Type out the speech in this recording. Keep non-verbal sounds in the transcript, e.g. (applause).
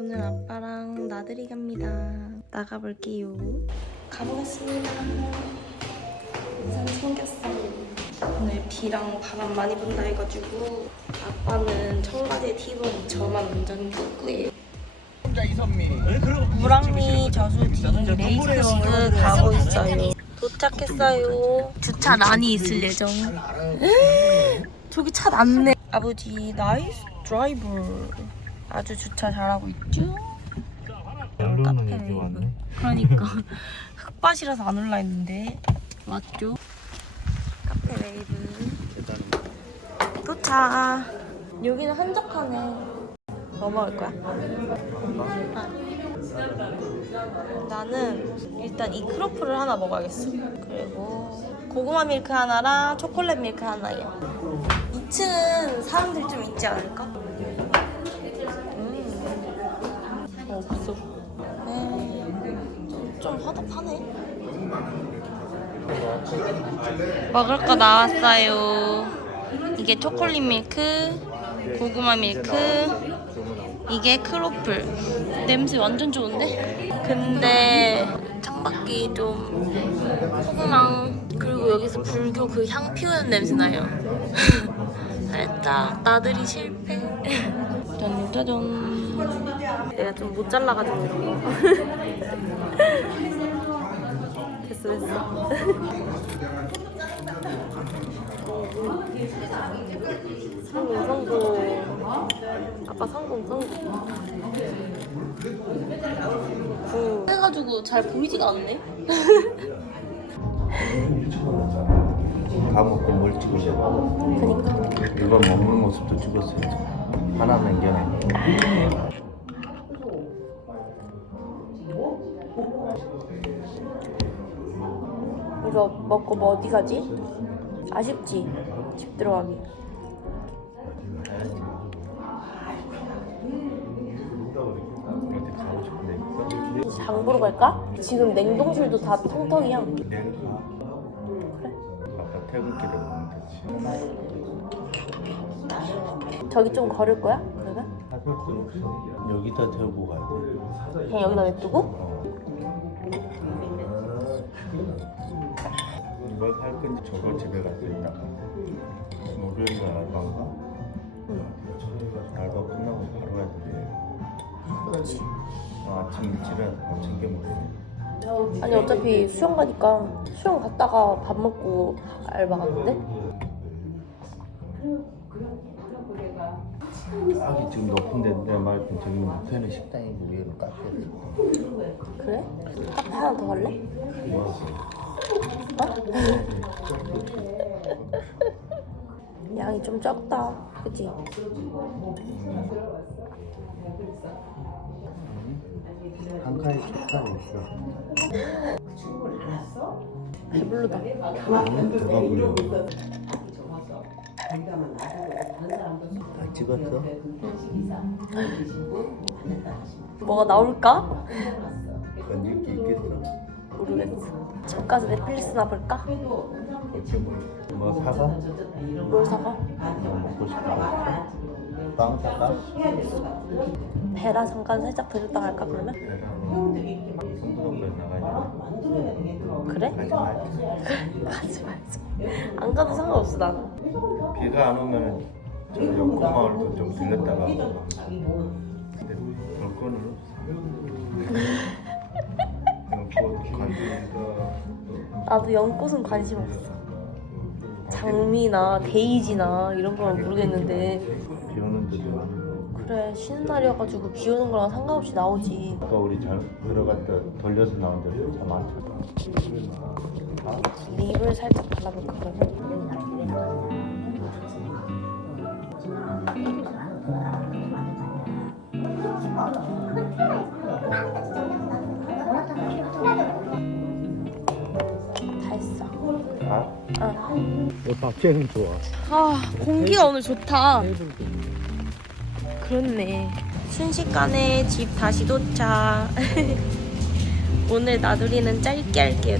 오늘 아빠랑 나들이 갑니다. 나가볼게요. 가보겠습니다. 우산 챙겼어요. 오늘 비랑 바람 많이 분다 해가지고 아빠는 청바지에 티버리 저만 완전 꾸꾸예요. 무랑리 저수지 레이크로드 가고 있어요. 도착했어요. 주차 난이 있을 예정. 저기 차 났네. 아버지 나이스 드라이버. 아주 주차 잘하고 있죠? 카페. 그러니까 (laughs) 흙밭이라서 안 올라 있는데 맞죠? 카페 웨이브. 도착. 여기는 한적하네. 뭐 먹을 거야? 아. 나는 일단 이 크로플을 하나 먹어야겠어. 그리고 고구마 밀크 하나랑 초콜릿 밀크 하나요. 2층은 사람들이 좀 있지 않을까? 좀 허접하네. 먹을 거 나왔어요. 이게 초콜릿 밀크, 고구마 밀크, 이게 크로플. 냄새 완전 좋은데? 근데 창밖이 좀 포근한 그리고 여기서 불교 그 향 피우는 냄새 나요. (laughs) 살짝 나들이 실패. (laughs) 짠짜잔. 내가 좀 못 잘라가지고. (laughs) 됐어 됐어. 성공 성공. 아빠 성공 성공. 구. 해가지고 잘 보이지가 않네. 다 먹고 뭘 찍으려고 그니까. 이번 먹는 모습도 찍었어요 하나 남겨내 이거 먹고 뭐 어디 가지? 아쉽지? 집 들어가기. 장 보러 갈까? 지금 냉동실도 다가 그래? 아빠 퇴근길에 보면 되지 저기 좀 걸을 거야? 그러면? 없어 여기다 태우고 가야 돼 그냥 여기다 냅두고? 어. 이걸 살 건지 저거 집에 가서 있다가 목요일 날 알바인가? 알바 끝나고 바로 가야 돼 그렇지. 어, 아침 일찍이라서 밥 챙겨 먹어 아니 어차피 수영 가니까 수영 갔다가 밥 먹고 알바 갔는데? 아기 지금 높은 데인데 말했던 저기 밑에는 식당이고 위에는 카페였어 그래? 카페 하나 더 갈래? 뭐 양이 좀 적다. 그치? 한 칸에 식당이 있어 배불르다. 응? 누가 불려 다 찍었어? 뭐가 나올까? 건질 게 있겠어? 모르겠어. 집 가서 넷플릭스나 볼까? 뭐, 뭐 사가? 뭘 사가? 뭐 먹고 있어? 빵 사가? 베라 잠깐 살짝 들렸다 갈까 그러면? 나가야 그래? 가지 말지 (laughs) 가지 말자. 안 가도 상관없어 난. 비가 안 오면 저 역고마을도 좀 들렸다가 근데 볼 거는 없어 나도 연꽃은 관심 없어. 장미나 데이지나 이런 거는 모르겠는데 비 오는 데도 그래 쉬는 날이어가지고 비 오는 거랑 상관없이 나오지. 아까 우리 잘 들어갔다 돌려서 나온 데도 참 많잖아 립을 살짝 발라볼까 그러면? 어. 밖에는 좋아 아 공기가 오늘 좋다. 그렇네. 순식간에 집 다시 도착. (laughs) 오늘 나들이는 짧게 할게요.